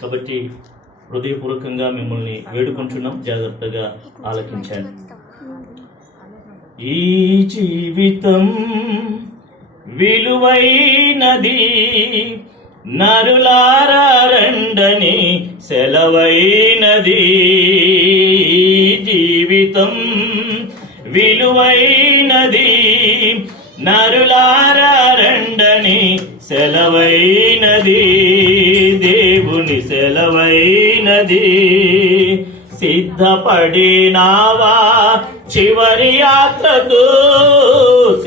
కాబట్టి హృదయపూర్వకంగా మిమ్మల్ని వేడుకుంటున్నాం, జాగ్రత్తగా ఆలకించండి. ఈ జీవితం విలువైనది, నరులారా రండని సెలవైనది. జీవితం విలువైనది, నరులారా రండని సెలవైనది. దేవుని సెలవైనది. సిద్ధపడినావా చివరి యాత్రకు?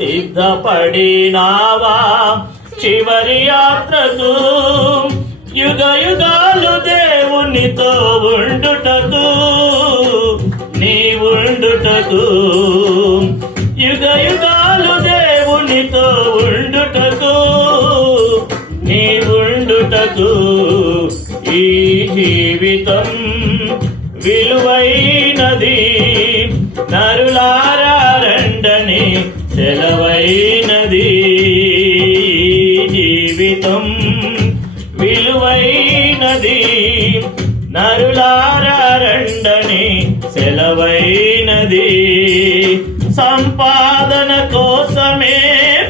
సిద్ధపడినావా చివరి యాత్రకు? యుగ యుగాలు దేవునితో ఉండుటకు, నీ ఉండుటకు. యుగ యుగాలు దేవునితో ఉండుటకు, నీ ఉండుటకు. ఈ జీవితం విలువైనది, నరులారా రండని సెలవైనది. జీవితం విలువైనది, నరులారా రండని సెలవైనది. సంపాదన కోసమే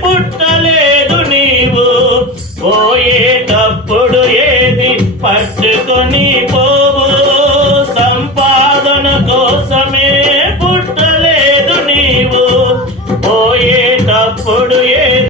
పుట్టలేదు నీవు, పోయేటప్పుడు ఏది పట్టుకొని పో.